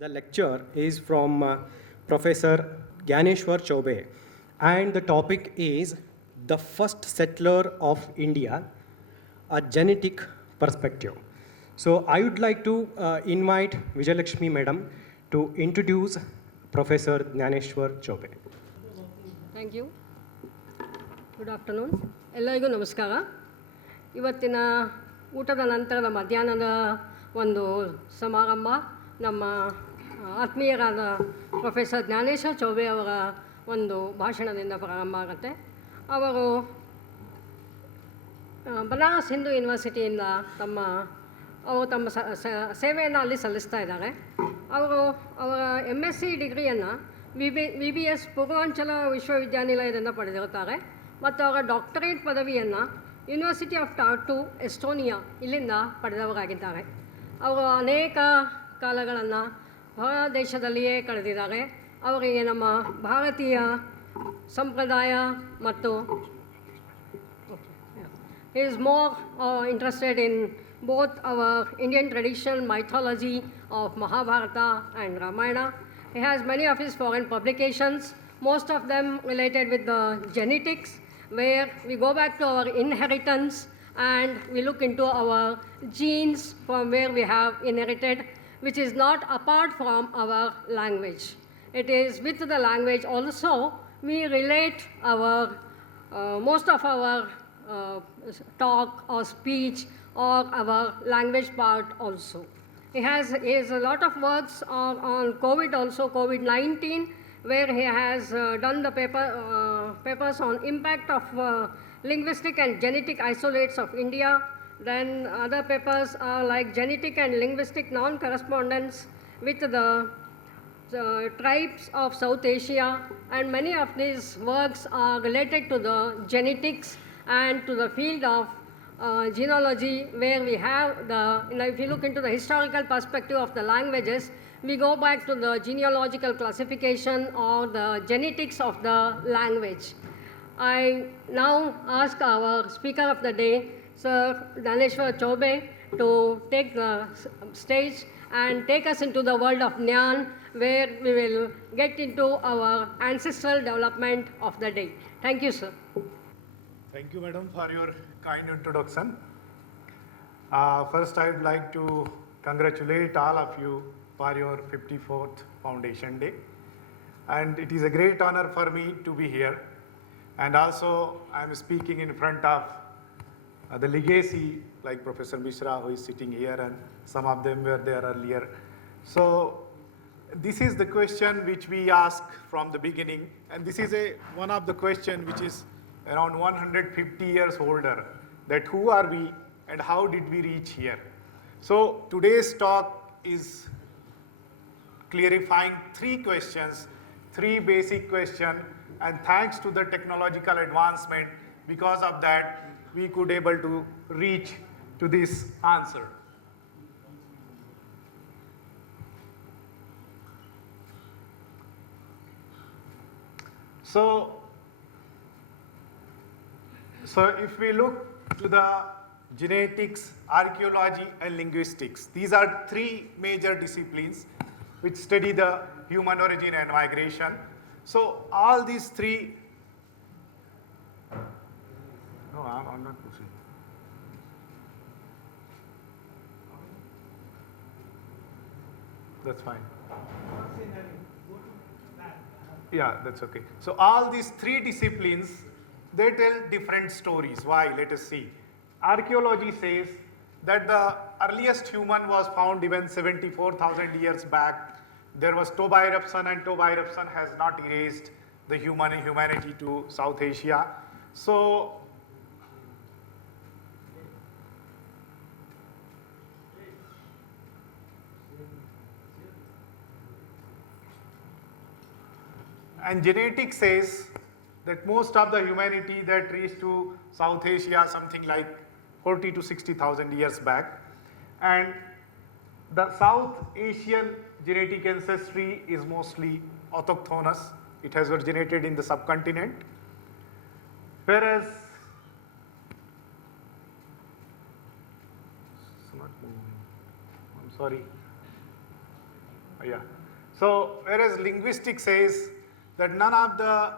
The lecture is from Professor Gyaneshwar Choubey, and the topic is the first settler of India, a genetic perspective. So I would like to invite Vijayalakshmi Madam to introduce Professor Gyaneshwar Choubey. Thank you. Good afternoon. ಎಲ್ಲರಿಗೂ ನಮಸ್ಕಾರ. ಇವತ್ತಿನ ಊಟದ ನಂತರದ ಮಧ್ಯಾಹ್ನದ ಒಂದು ಸಮಾರಂಭ ನಮ್ಮ ಆತ್ಮೀಯರಾದ professor Dnyaneshwar Choubey ಅವರ ಒಂದು ಭಾಷಣದಿಂದ ಪ್ರಾರಂಭ ಆಗುತ್ತೆ. ಅವರು ಬನಾರಸ್ ಹಿಂದೂ ಯೂನಿವರ್ಸಿಟಿಯಿಂದ ಅವರು ತಮ್ಮ ಸೇವೆಯನ್ನು ಅಲ್ಲಿ ಸಲ್ಲಿಸ್ತಾ ಇದ್ದಾರೆ. ಅವರು ಅವರ MSc ಡಿಗ್ರಿಯನ್ನು ವಿ ಬಿ ಎಸ್ ಪೂರ್ವಾಂಚಲ ವಿಶ್ವವಿದ್ಯಾನಿಲಯದಿಂದ ಪಡೆದಿರುತ್ತಾರೆ ಮತ್ತು ಅವರ ಡಾಕ್ಟರೇಟ್ ಪದವಿಯನ್ನು ಯೂನಿವರ್ಸಿಟಿ ಆಫ್ ಟಾರ್ಟು ಎಸ್ಟೋನಿಯಾ ಇಲ್ಲಿಂದ ಪಡೆದವರಾಗಿದ್ದಾರೆ. ಅವರು ಅನೇಕ ಕಾಲಗಳನ್ನು ಹೊರ ದೇಶದಲ್ಲಿಯೇ ಕಳೆದಿದ್ದಾರೆ. ಅವರಿಗೆ ನಮ್ಮ ಭಾರತೀಯ ಸಂಪ್ರದಾಯ ಮತ್ತು he is more interested in both our Indian tradition, mythology of Mahabharata and Ramayana. He has many of his foreign publications, most of them related with the genetics, where we go back to our inheritance and we look into our genes from where we have inherited, which is not apart from our language. It is with the language also we relate our most of our talk or speech or our language part also. He has a lot of works on COVID also, COVID-19, where he has done the papers on impact of linguistic and genetic isolates of India. Then other papers are like genetic and linguistic non-correspondence with the tribes of South Asia, and many of these works are related to the genetics and to the field of genealogy, where we have if you look into the historical perspective of the languages, we go back to the genealogical classification or the genetics of the language. I now ask our speaker of the day, Sir Gyaneshwar Choubey, to take the stage and take us into the world of Nyan, where we will get into our ancestral development of the day. Thank you, sir. Thank you, madam, for your kind introduction. First, I would like to congratulate all of you for your 54th Foundation Day. And it is a great honor for me to be here. And also, I am speaking in front of the legacy, like Professor Mishra, who is sitting here, and some of them were there earlier. So, this is the question which we ask from the beginning. And this is one of the questions which is around 150 years older, that who are we and how did we reach here? So today's talk is clarifying three questions, three basic questions, and thanks to the technological advancement, because of that, we could able to reach to this answer. So if we look to the genetics, archaeology, and linguistics, these are three major disciplines which study the human origin and migration. So all these three, no, I'm not pushing. That's fine. Yeah, that's okay. So all these three disciplines, they tell different stories. Why? Let us see. Archaeology says that the earliest human was found even 74,000 years back. There was Toba eruption, and Toba eruption has not erased the humanity to South Asia. So and genetics says that most of the humanity that reached to South Asia something like 40 to 60,000 years back. And the South Asian genetic ancestry is mostly autochthonous. It has originated in the subcontinent. Whereas, it's not moving. I'm sorry. Yeah. So whereas linguistics says that none of the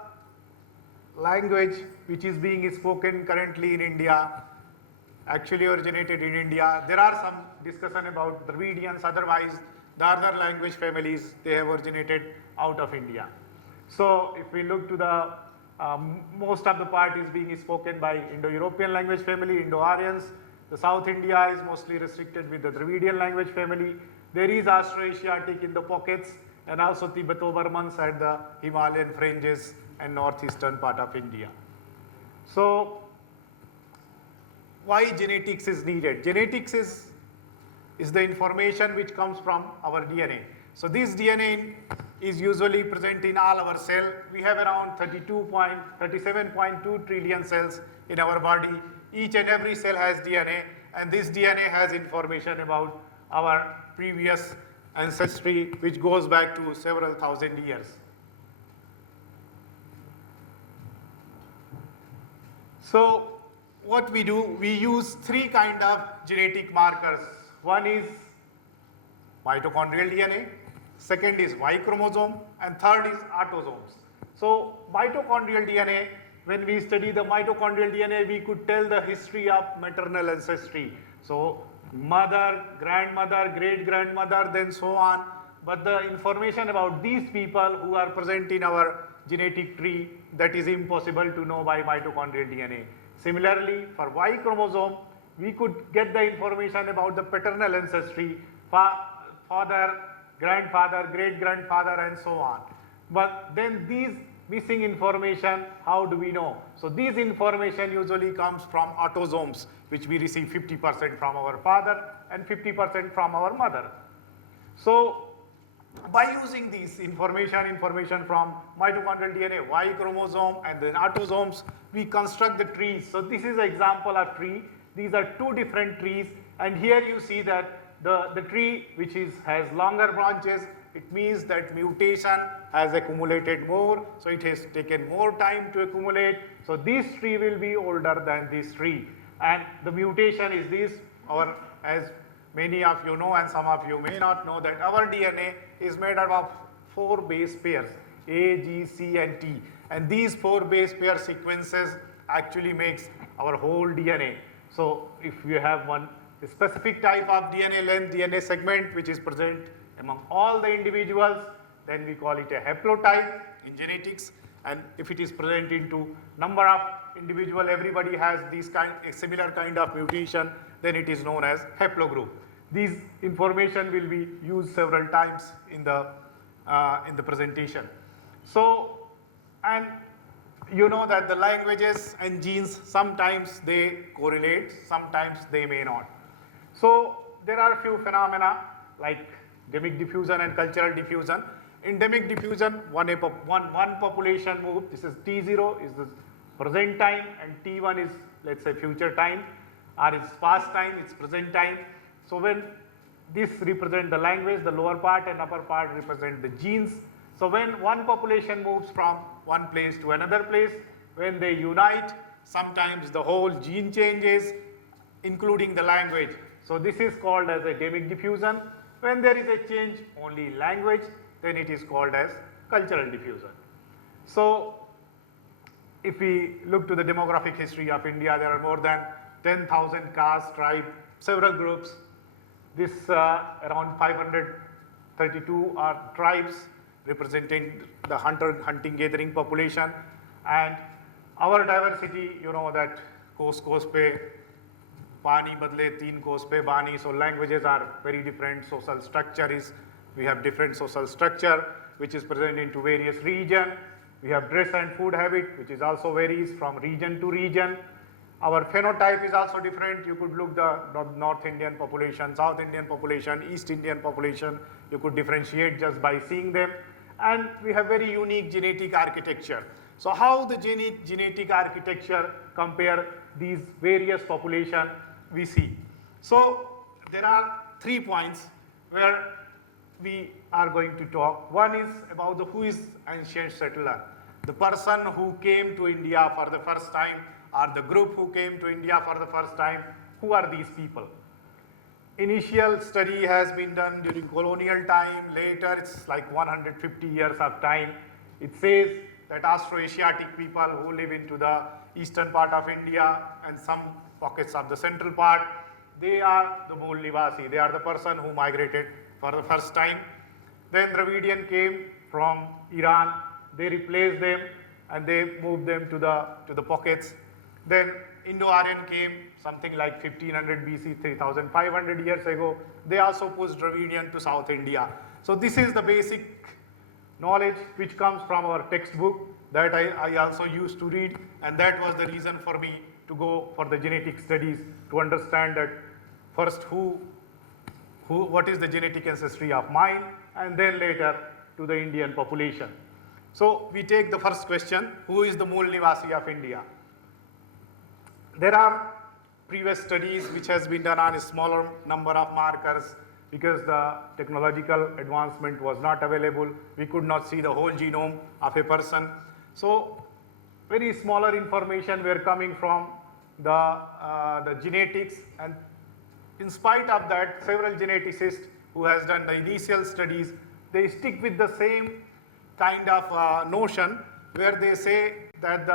language which is being spoken currently in India actually originated in India. There are some discussion about Dravidians, otherwise the other language families, they have originated out of India. So if we look to the, most of the part is being spoken by Indo-European language family, Indo-Aryans. The South India is mostly restricted with the Dravidian language family. There is Austroasiatic in the pockets, and also Tibeto-Burmans at the Himalayan fringes and northeastern part of India. So why genetics is needed? Genetics is the information which comes from our DNA. So this DNA is usually present in all our cell. We have around 37.2 trillion cells in our body. Each and every cell has DNA, and this DNA has information about our previous ancestry, which goes back to several thousand years. So what we do, we use three kind of genetic markers. One is mitochondrial DNA, second is Y chromosome, and third is autosomes. So mitochondrial DNA, when we study the mitochondrial DNA, we could tell the history of maternal ancestry. So mother, grandmother, great-grandmother, then so on. But the information about these people who are present in our genetic tree, that is impossible to know by mitochondrial DNA. Similarly, for Y chromosome, we could get the information about the paternal ancestry, father, grandfather, great-grandfather, and so on. But then these missing information, how do we know? So these information usually comes from autosomes, which we receive 50% from our father and 50% from our mother. So by using this information from mitochondrial DNA, Y chromosome, and then autosomes, we construct the trees. So this is an example of tree. These are two different trees, and here you see that the tree which has longer branches, it means that mutation has accumulated more, so it has taken more time to accumulate. So this tree will be older than this tree, and the mutation is this. As many of you know, and some of you may not know, that our DNA is made out of 4 base pairs, A, G, C, and T, and these 4 base pair sequences actually makes our whole DNA. So if you have one specific type of DNA length, DNA segment, which is present among all the individuals, then we call it a haplotype in genetics. And if it is present into number of individual, everybody has a similar kind of mutation, then it is known as haplogroup. These information will be used several times in the presentation. So, and you know that the languages and genes, sometimes they correlate, sometimes they may not. So there are a few phenomena like endemic diffusion and cultural diffusion. Endemic diffusion, one population move, this is T0 is the present time, and T1 is, let's say, future time, or is past time, it's present time. So when this represent the language, the lower part and upper part represent the genes. So when one population moves from one place to another place, when they unite, sometimes the whole gene changes, including the language. So this is called as endemic diffusion. When there is a change only in language, then it is called as cultural diffusion. So if we look to the demographic history of India, there are more than 10,000 castes, tribes, several groups. This around 532 are tribes representing the hunting gathering population, and our diversity, you know that coast pe pani badle, teen coast pe bani, so languages are very different. Social structure is, we have different social structure which is present into various region. We have dress and food habit, which is also varies from region to region. Our phenotype is also different. You could look the North Indian population, South Indian population, East Indian population. You could differentiate just by seeing them. And we have very unique genetic architecture. So how the genetic architecture compare these various population we see. So there are 3 points where we are going to talk. One is about who is ancient settler, the person who came to India for the first time, or the group who came to India for the first time. Who are these people? initial study has been done during colonial time, later it's like 150 years of time. It says that Austroasiatic people who live into the eastern part of India and some pockets of the central part, they are the Mool Nivasi, they are the person who migrated for the first time. Then Dravidian came from Iran, they replaced them and they moved them to the pockets. Then Indo-Aryan came something like 1500 BC, 3500 years ago. They also pushed Dravidian to South India. So this is the basic knowledge which comes from our textbook that I also used to read, and that was the reason for me to go for the genetic studies to understand that first what is the genetic ancestry of mine, and then later to the Indian population. So we take the first question, who is the Mool Nivasi of India? There are previous studies which has been done on a smaller number of markers because the technological advancement was not available. We could not see the whole genome of a person. So very smaller information were coming from the genetics, and in spite of that, several geneticists who has done the initial studies, they stick with the same kind of notion where they say that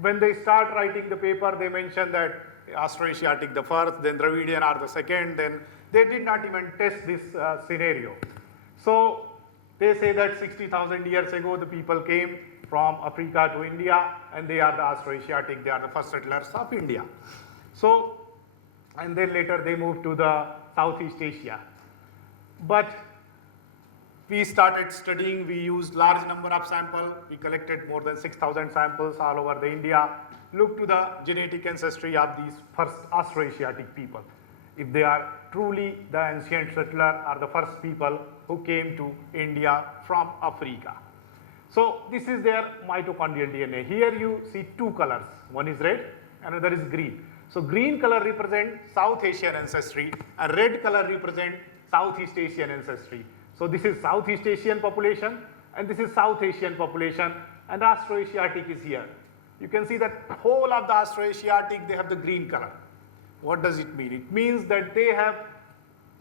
when they start writing the paper, they mention that Austroasiatic the first, then Dravidian are the second, then they did not even test this scenario. So they say that 60,000 years ago the people came from Africa to India and they are the Austroasiatic, they are the first settlers of India. So, and then later they moved to the Southeast Asia. But we started studying, we used large number of samples, we collected more than 6,000 samples all over the India, looked to the genetic ancestry of these first Austroasiatic people. If they are truly the ancient settler or the first people who came to India from Africa. So this is their mitochondrial DNA. Here you see two colors, one is red, another is green. So green color represents South Asian ancestry and red color represents Southeast Asian ancestry. So this is Southeast Asian population and this is South Asian population, and Austroasiatic is here. You can see that whole of the Austroasiatic, they have the green color. What does it mean? It means that they have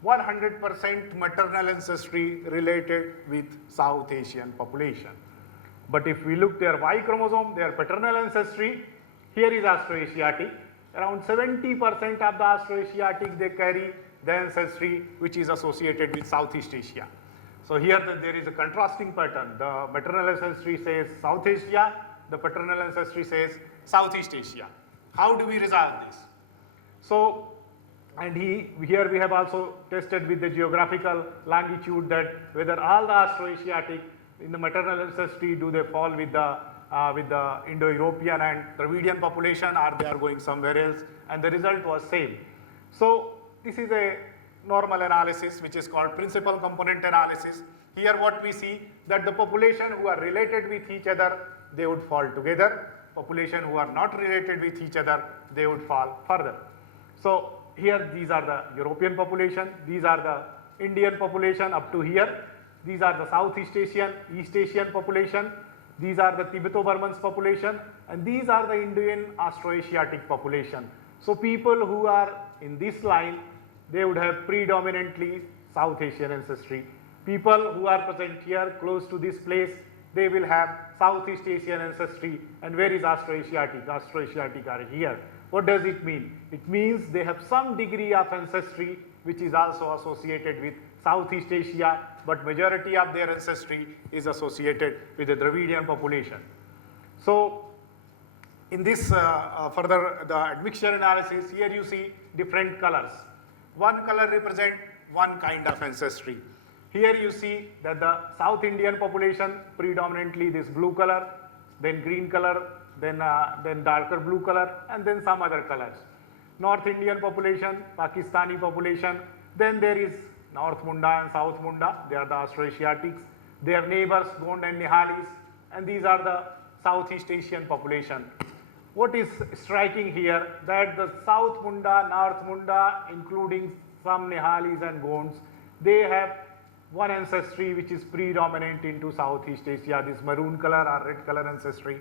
100% maternal ancestry related with South Asian population. But if we look their Y chromosome, their paternal ancestry, here is Austroasiatic. Around 70% of the Austroasiatic, they carry the ancestry which is associated with Southeast Asia. So here there is a contrasting pattern. The maternal ancestry says South Asia, the paternal ancestry says Southeast Asia. How do we resolve this? So, and here we have also tested with the geographical longitude that whether all the Austroasiatic in the maternal ancestry, do they fall with the Indo-European and Dravidian population, or they are going somewhere else, and the result was same. So this is a normal analysis which is called principal component analysis. Here what we see that the population who are related with each other, they would fall together. Population who are not related with each other, they would fall further. So here these are the European population, these are the Indian population up to here, these are the Southeast Asian, East Asian population, these are the Tibeto-Burmans population, and these are the Indian Austroasiatic population. So people who are in this line, they would have predominantly South Asian ancestry. People who are present here close to this place, they will have Southeast Asian ancestry. And where is Austroasiatic? Austroasiatic are here. What does it mean? It means they have some degree of ancestry which is also associated with Southeast Asia, but majority of their ancestry is associated with the Dravidian population. So in this further the admixture analysis, here you see different colors. One color represents one kind of ancestry. Here you see that the South Indian population predominantly this blue color, then green color, then darker blue color, and then some other colors. North Indian population, Pakistani population, then there is North Munda and South Munda, they are the Austroasiatics. Their neighbors, Gond and Nihalis, and these are the Southeast Asian population. What is striking here that the South Munda, North Munda, including some Nihalis and Gonds, they have one ancestry which is predominant into Southeast Asia, this maroon color or red color ancestry,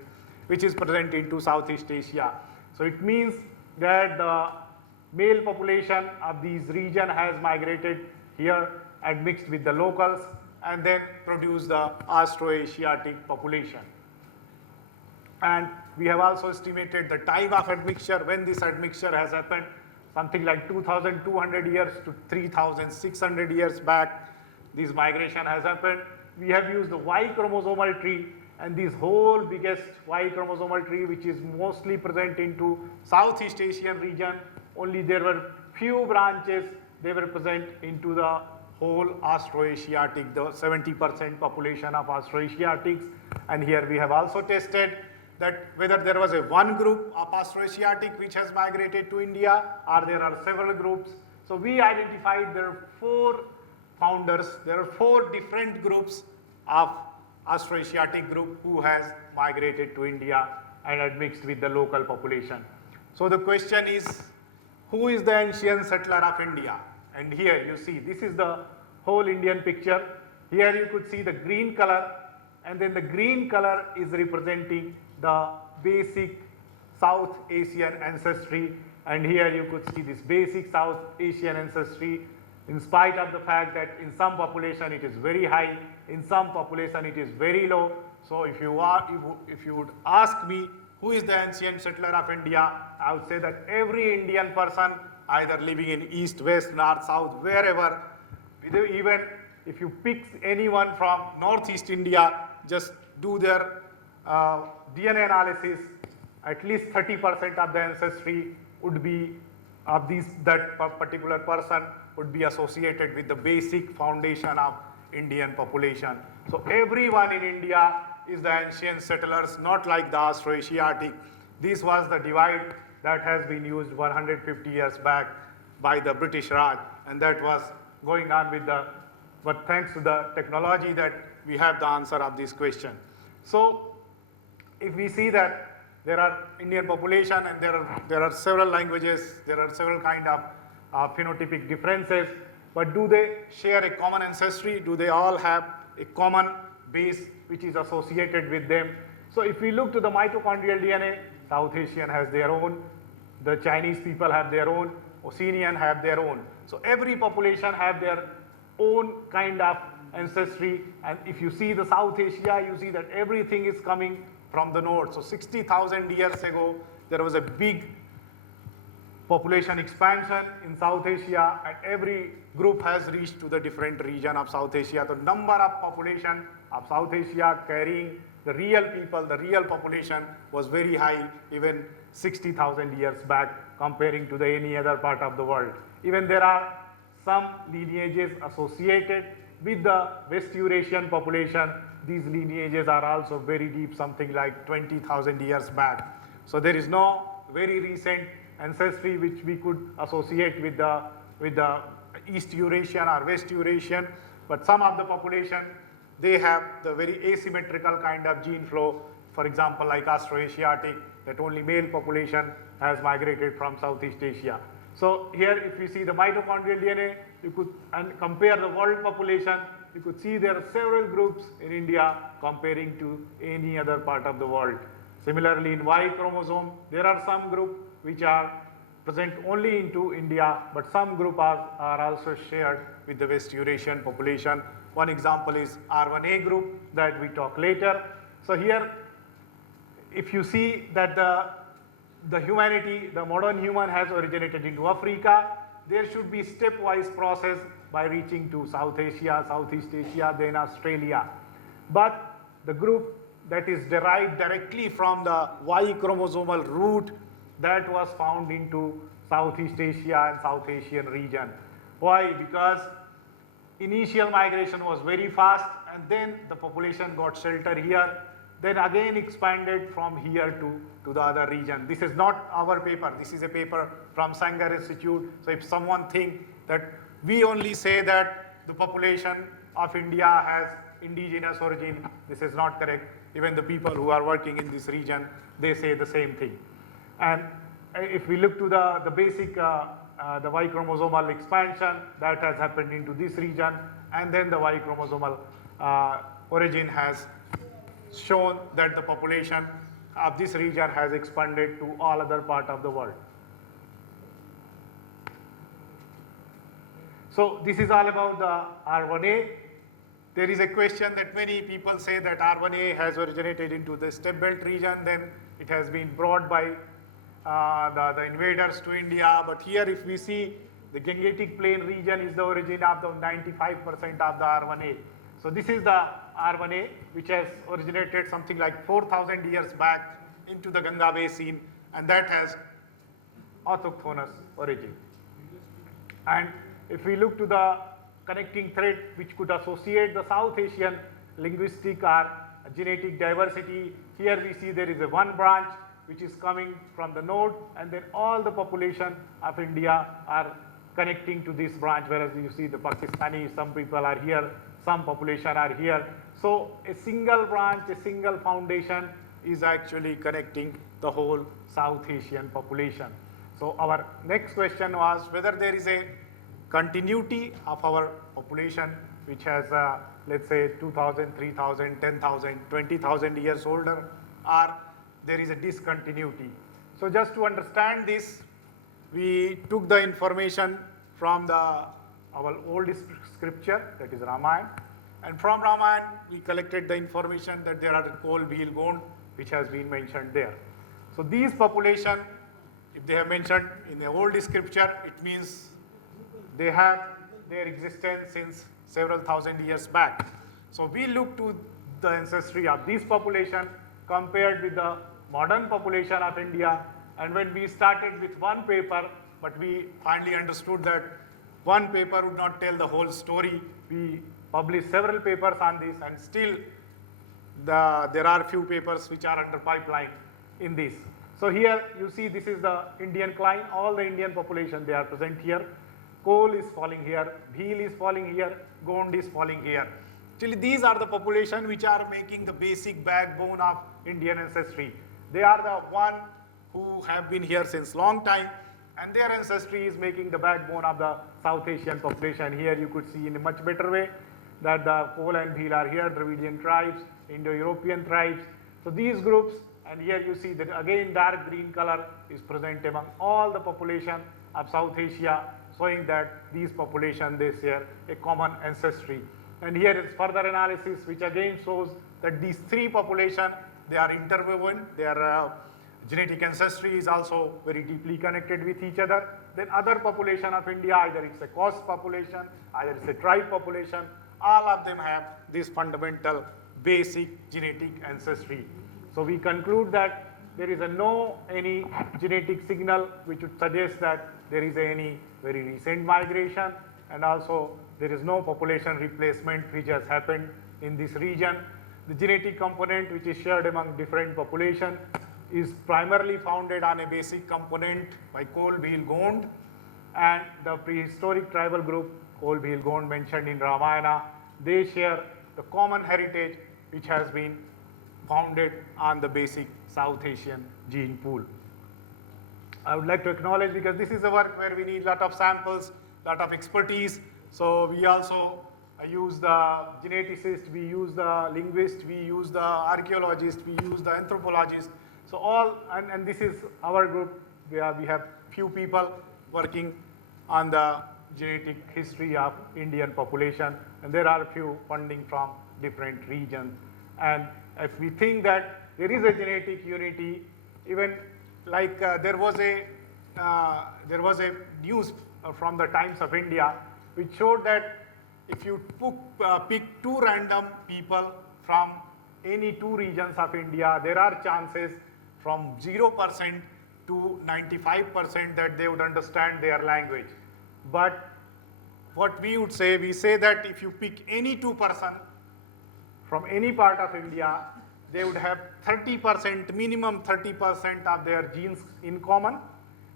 which is present into Southeast Asia. So it means that male population of these region has migrated here and mixed with the locals and then produced the Austroasiatic population. And we have also estimated the time of admixture, when this admixture has happened, something like 2,200 years to 3,600 years back, this migration has happened. We have used the Y chromosomal tree, and this whole biggest Y chromosomal tree, which is mostly present into Southeast Asian region, only there were few branches, they were present into the whole Austroasiatic, the 70% population of Austroasiatics. And here we have also tested that whether there was a one group of Austroasiatic which has migrated to India or there are several groups. So we identified there are 4 founders, there are 4 different groups of Austroasiatic group who has migrated to India and had mixed with the local population. So the question is, who is the ancient settler of India? And here you see, this is the whole Indian picture. Here you could see the green color, and then the green color is representing the basic South Asian ancestry, and here you could see this basic South Asian ancestry, in spite of the fact that in some population it is very high, in some population it is very low. So if you would ask me who is the ancient settler of India, I would say that every Indian person either living in east, west, north, south, wherever, even if you pick anyone from northeast India, just do their DNA analysis, at least 30% of the ancestry would be of that particular person would be associated with the basic foundation of Indian population. So everyone in India is the ancient settlers, not like the Austroasiatic. This was the divide that has been used 150 years back by the British Raj, and that was going on with but thanks to the technology that we have the answer of this question. So if we see that there are Indian population and there are several languages, there are several kind of phenotypic differences, but do they share a common ancestry? Do they all have a common base which is associated with them? So if we look to the mitochondrial DNA, South Asian has their own, the Chinese people have their own, Oceanian have their own. So every population have their own kind of ancestry, and if you see the South Asia, you see that everything is coming from the north. So 60,000 years ago, there was a big population expansion in South Asia, and every group has reached to the different region of South Asia. The number of population of South Asia carrying the real people, the real population was very high even 60,000 years back comparing to any other part of the world. Even there are some lineages associated with the West Eurasian population. These lineages are also very deep, something like 20,000 years back. So there is no very recent ancestry which we could associate with the East Eurasian or West Eurasian, but some of the population, they have the very asymmetrical kind of gene flow. For example, like Austroasiatic, that only male population has migrated from Southeast Asia. So here if we see the mitochondrial DNA, you could compare the world population, you could see there are several groups in India comparing to any other part of the world. Similarly, in Y chromosome, there are some groups which are present only into India, but some groups are also shared with the West Eurasian population. One example is R1A group that we talk later. So here, if you see that the humanity, the modern human has originated into Africa, there should be stepwise process by reaching to South Asia, Southeast Asia, then Australia. But the group that is derived directly from the Y chromosomal root, that was found into Southeast Asia and South Asian region. Why? Because initial migration was very fast, and then the population got sheltered here, then again expanded from here to the other region. This is not our paper, this is a paper from Sanger Institute. So if someone thinks that we only say that the population of India has indigenous origin, this is not correct. Even the people who are working in this region, they say the same thing. And if we look to the basic, the Y chromosomal expansion that has happened into this region, and then the Y chromosomal origin has shown that the population of this region has expanded to all other part of the world. So this is all about the R1A. There is a question that many people say that R1A has originated into the steppe belt region, then it has been brought by the invaders to India. But here if we see, the Gangetic Plain region is the origin of the 95% of the R1A. So this is the R1A, which has originated something like 4,000 years back into the Ganga basin, and that has autochthonous origin. And if we look to the connecting thread which could associate the South Asian linguistic or genetic diversity, here we see there is a one branch which is coming from the node, and then all the population of India are connecting to this branch, whereas you see the Pakistani, some people are here, some population are here. So a single branch, a single foundation is actually connecting the whole South Asian population. So our next question was whether there is a continuity of our population which has let's say 2,000, 3,000, 10,000, 20,000 years older, or there is a discontinuity. So just to understand this, we took the information from our old scripture, that is Ramayana, and from Ramayana we collected the information that there are the Kol, Bhil, Gond, which has been mentioned there. So these population, if they have mentioned in the old scripture, it means they have their existence since several thousand years back. So we look to the ancestry of this population compared with the modern population of India, and when we started with one paper, but we finally understood that one paper would not tell the whole story. We published several papers on this, and still there are few papers which are under pipeline in this. So here you see this is the Indian cline, all the Indian population, they are present here. Kol is falling here, Bhil is falling here, Gond is falling here. Actually, these are the population which are making the basic backbone of Indian ancestry. They are the one who have been here since long time, and their ancestry is making the backbone of the South Asian population. Here you could see in a much better way that the Kol and Bhil are here, Dravidian tribes, Indo-European tribes. So these groups, and here you see that again dark green color is present among all the population of South Asia, showing that these population, they share a common ancestry. And here is further analysis which again shows that these three population, they are interwoven, their genetic ancestry is also very deeply connected with each other. Then other population of India, either it's a coast population, either it's a tribe population, all of them have this fundamental basic genetic ancestry. So we conclude that there is any genetic signal which would suggest that there is any very recent migration, and also there is no population replacement which has happened in this region. The genetic component which is shared among different population is primarily founded on a basic component by Kol, Bhil, Gond, and the prehistoric tribal group Kol, Bhil, Gond mentioned in Ramayana, they share the common heritage which has been founded on the basic South Asian gene pool. I would like to acknowledge, because this is a work where we need a lot of samples, lot of expertise. So we also use the geneticist, we use the linguist, we use the archaeologist, we use the anthropologist. So all, and this is our group, where we have few people working on the genetic history of Indian population, and there are a few funding from different regions. And if we think that there is a genetic unity, even like there was a news from the Times of India which showed that if you pick two random people from any two regions of India, there are chances from 0% to 95% that they would understand their language. But what we would say, we say that if you pick any two person from any part of India, they would have 30%, minimum 30% of their genes in common,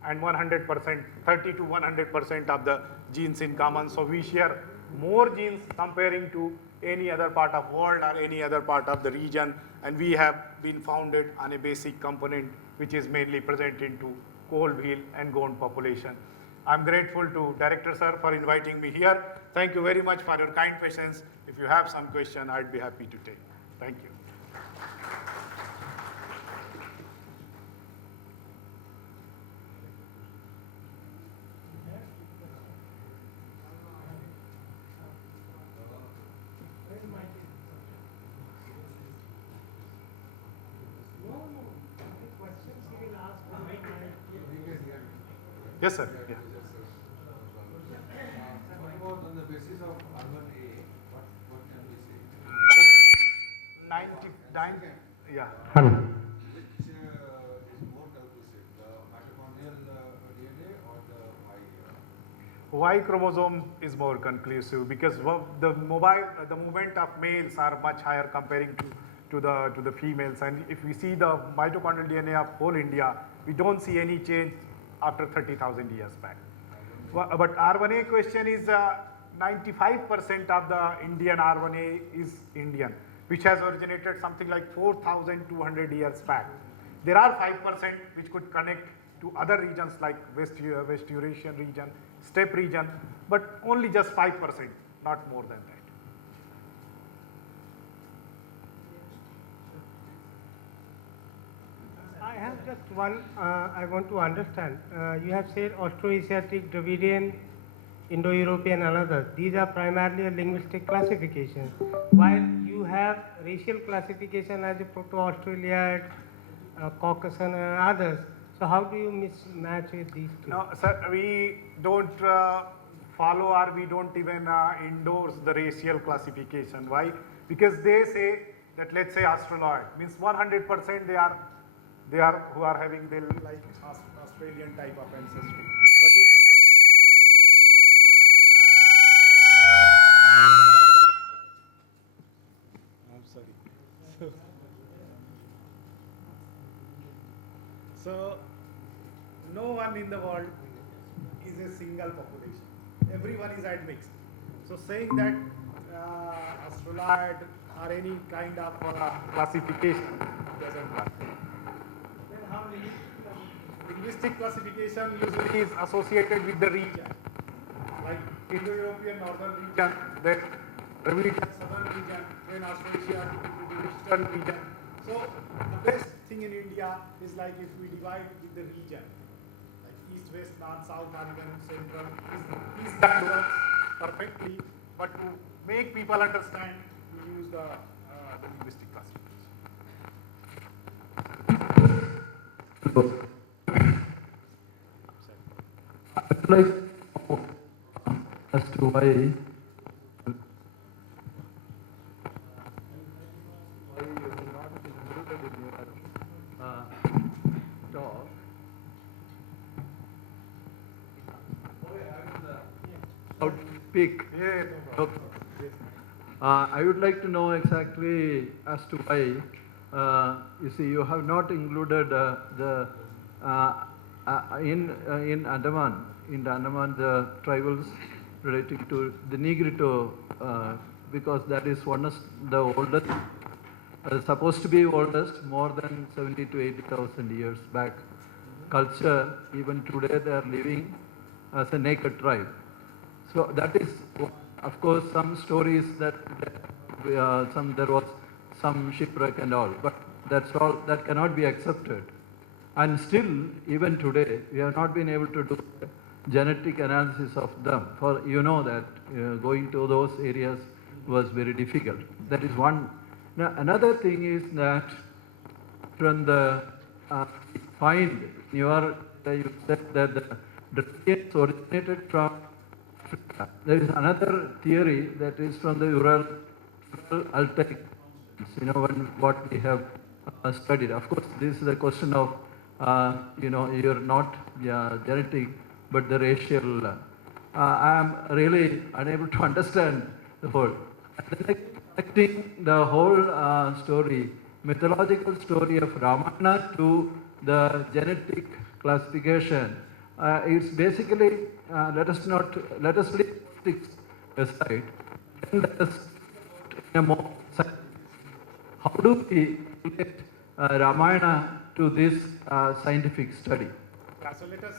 and 100%, 30 to 100% of the genes in common. So we share more genes comparing to any other part of world or any other part of the region, and we have been founded on a basic component which is mainly present into Kol, Bhil and Gond population. I'm grateful to Director Sir for inviting me here. Thank you very much for your kind patience. If you have some question, I'd be happy to take. Thank you. Yes, sir. Yeah. On the basis of RNA, what can we say? So 99, yeah. Which is more conclusive, the mitochondrial DNA or the Y? Y chromosome is more conclusive because the movement of males are much higher comparing to the females, and if we see the mitochondrial DNA of whole India, we don't see any change after 30,000 years back. But R1A question is 95% of the Indian R1A is Indian, which has originated something like 4,200 years back. There are 5% which could connect to other regions like West Eurasian region, steppe region, but only just 5%, not more than that. I have just one, I want to understand. You have said Austroasiatic, Dravidian, Indo-European and others. These are primarily a linguistic classification. While you have racial classification as a Proto-Australiad, Caucasian and others. So how do you mismatch with these two? No, sir, we don't follow or we don't even endorse the racial classification. Why? Because they say that, let's say Australoid means 100% they are who are having the like Australian type of ancestry. But in I'm sorry. So no one in the world is a single population. Everyone is admixed. So saying that Australoid or any kind of classification doesn't work. Then how linguistic classification usually is associated with the region, like Indo-European northern region, then Dravidian southern region, then Austrasia to the eastern region. So the best thing in India is like if we divide with the region, like east, west, north, south, or even central, is that works perfectly. But to make people understand, we use the linguistic classification. I'd like as to why you not included in your talk. How to speak. Yeah, Okay. I would like to know exactly as to why, you see, you have not included in Andaman, the tribals relating to the Negrito, because that is one of the oldest, supposed to be oldest, more than 70 to 80,000 years back. Culture, even today they are living as a naked tribe. So that is, of course, some stories that there was some shipwreck and all, but that's all, that cannot be accepted. And still, even today, we have not been able to do genetic analysis of them. For you know that going to those areas was very difficult. That is one. Now, another thing is that from the find, you said that the Dravidians originated from Africa. There is another theory that is from the Ural Altai, what we have studied. Of course, this is a question of, you're not genetic, but the racial. I am really unable to understand the whole. Connecting the whole story, mythological story of Ramayana to the genetic classification, it's basically, let us leave politics aside, and let us in a more, how do we relate Ramayana to this scientific study? Yeah, so let us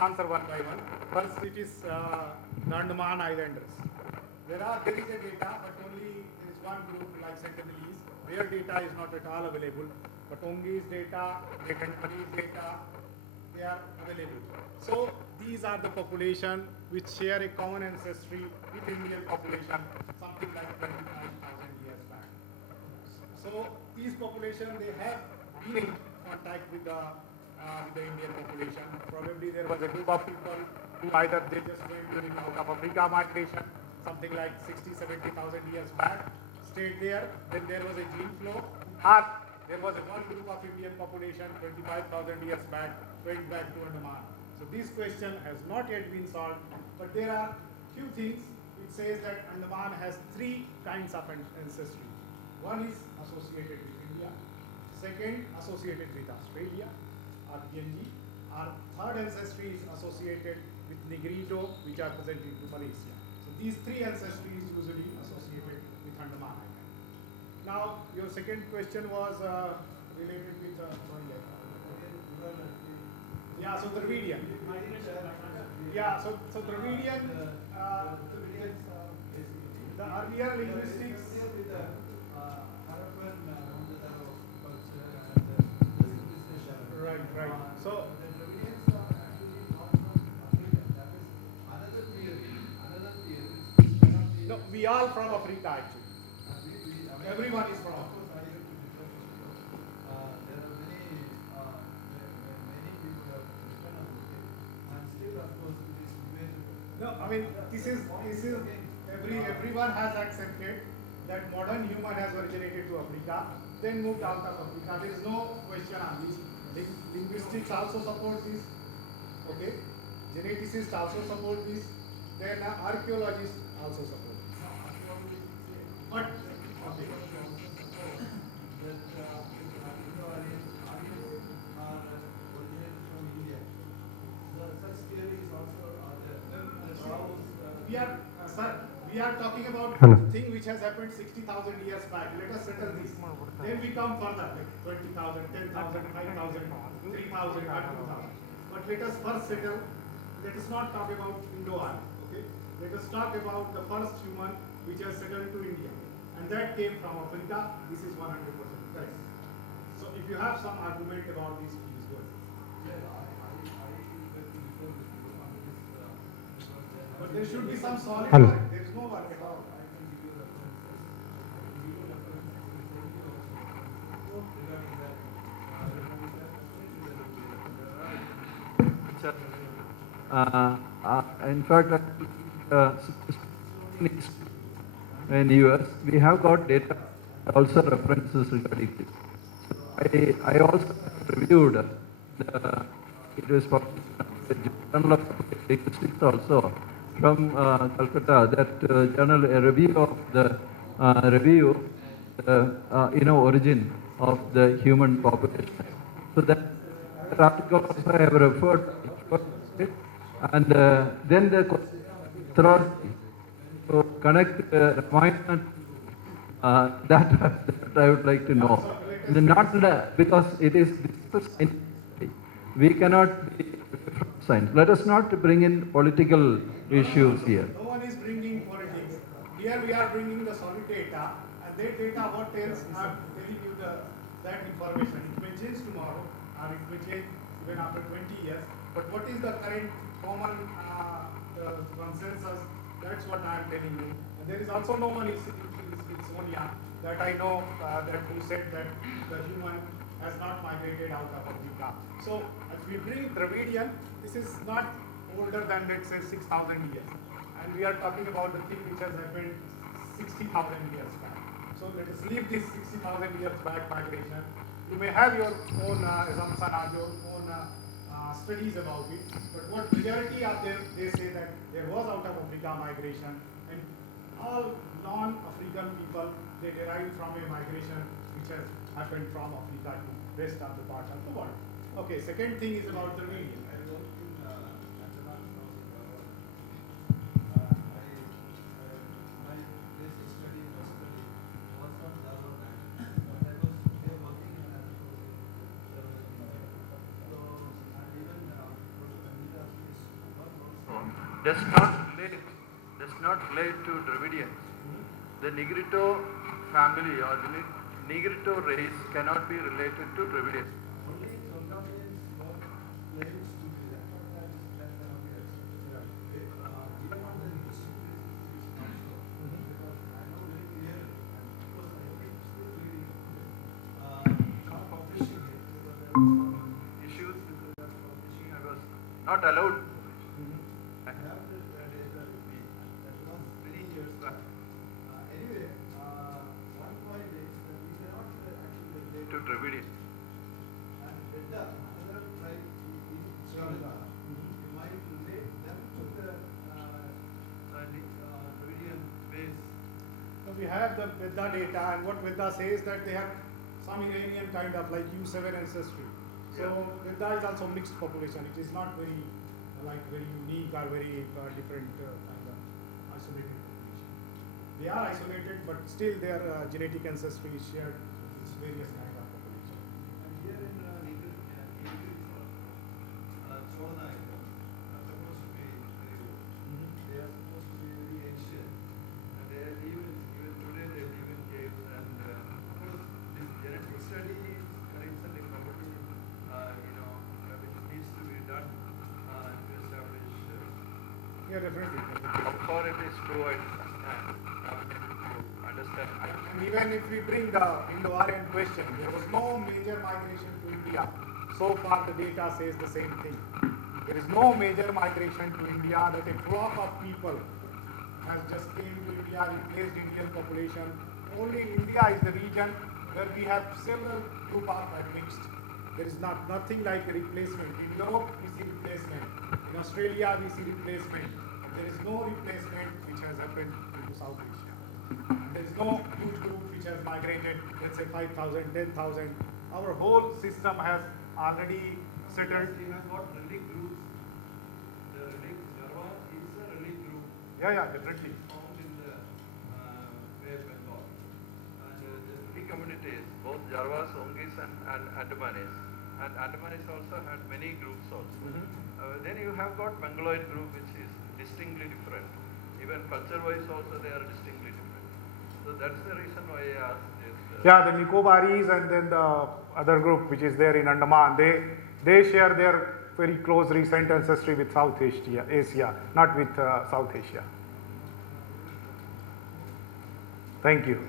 answer one by one. First, it is the Andaman Islanders. There is a data, but only there is one group like Sentinelese. Their data is not at all available, but Ongi's data, Gyaneshwar's data, they are available. So these are the population which share a common ancestry with Indian population, something like 25,000 years back. So these population, they have been in contact with the with the Indian population. Probably there was a group of people who either they just went during out of Africa migration, something like 60, 70,000 years back, stayed there. Then there was a gene flow, or there was a one group of Indian population 25,000 years back, went back to Andaman. So this question has not yet been solved, but there are few things. It says that Andaman has three kinds of ancestry. One is associated with India, second associated with Australia or PNG, our third ancestry is associated with Negrito, which are present in Malaysia. So these three ancestries usually associated with Andaman Island. Now, your second question was related with yeah, so Dravidian. Yeah, so Dravidian, the earlier linguistics. Right. So no, we all from Africa actually. Everyone is from Africa. No, I mean this is everyone has accepted that modern human has originated to Africa, then moved out of Africa. There is no question on this. Linguistics also support this. Okay, geneticists also support this. Then archaeologists also support this. But okay. We are talking about thing which has happened 60,000 years back. Let us settle this. Then we come further, like 20,000, 10,000, 5,000, 3,000, 2,000. But let us first settle. Let us not talk about Indo-Aryan. Okay. Let us talk about the first human which has settled to India, and that came from Africa. This is 100% correct. So if you have some argument about this, please go ahead. But there should be some solid work. There is no work at all. In fact, in US, we have got data, also references regarding this. I also reviewed it was published in the Journal of Statistics also from Calcutta, that journal, a review of the origin of the human population. So that article also I have referred to it, and then the question to connect Ramayana, that I would like to know. Not because it is science. We cannot be from science. Let us not bring in political issues here. No one is bringing politics. Here we are bringing the solid data, and that data what tells, I'm telling you that information. It may change tomorrow, or it may change even after 20 years. But what is the current common consensus? That's what I'm telling you. And there is also no one in Smithsonian that I know that who said that the human has not migrated out of Africa. So if we bring Dravidian, this is not older than, let's say, 6,000 years. And we are talking about the thing which has happened 60,000 years back. So let us leave this 60,000 years back migration. You may have your own assumption or your own studies about it, but what majority are there, they say that there was out of Africa migration, and all non-African people, they derive from a migration which has happened from Africa to rest of the parts of the world. Okay, second thing is about the media. does not relate to Dravidians. The Negrito family or the Negrito race cannot be related to Dravidians. Issues not allowed. I have the data with me. That was many years back. Anyway, one point is that we cannot actually relate To Dravidian. and Vedda, another tribe in Sri Lanka. You might relate them to the Dravidian base. So we have the Vedda data, and what Vedda says that they have some Iranian kind of like U7 ancestry. So Vedda is also mixed population. It is not very very unique or very different kind of isolated population. They are isolated, but still their genetic ancestry is shared with various kind of population. And here in Chola are supposed to be very old. They are supposed to be very ancient. And they are even today they live in caves. And of course, this genetic study is recently property, which needs to be done to establish. Yeah, definitely. How far it is true, I understand. And even if we bring the Indo-Aryan question, there was no major migration to India. So far the data says the same thing. There is no major migration to India, that a flock of people has just came to India, replaced Indian population. Only India is the region where we have several group of mixed. There is nothing like a replacement. In Europe we see replacement. In Australia we see replacement. There is no replacement which has happened into South Asia. There is no huge group which has migrated, let's say 5,000, 10,000. Our whole system has already settled. We have got relic groups. The relic Jarva is a relic group Yeah, definitely. found in the Bay of Bengal. And the Three communities, both Jarvas, Ongis and Andamanis. And Andamanis also had many groups also. Then you have got Mongoloid group, which is distinctly different. Even culture-wise also they are distinctly different. So that's the reason why I asked this. Yeah, the Nicobaris and then the other group which is there in Andaman, they share their very close recent ancestry with South Asia, not with South Asia. Thank you.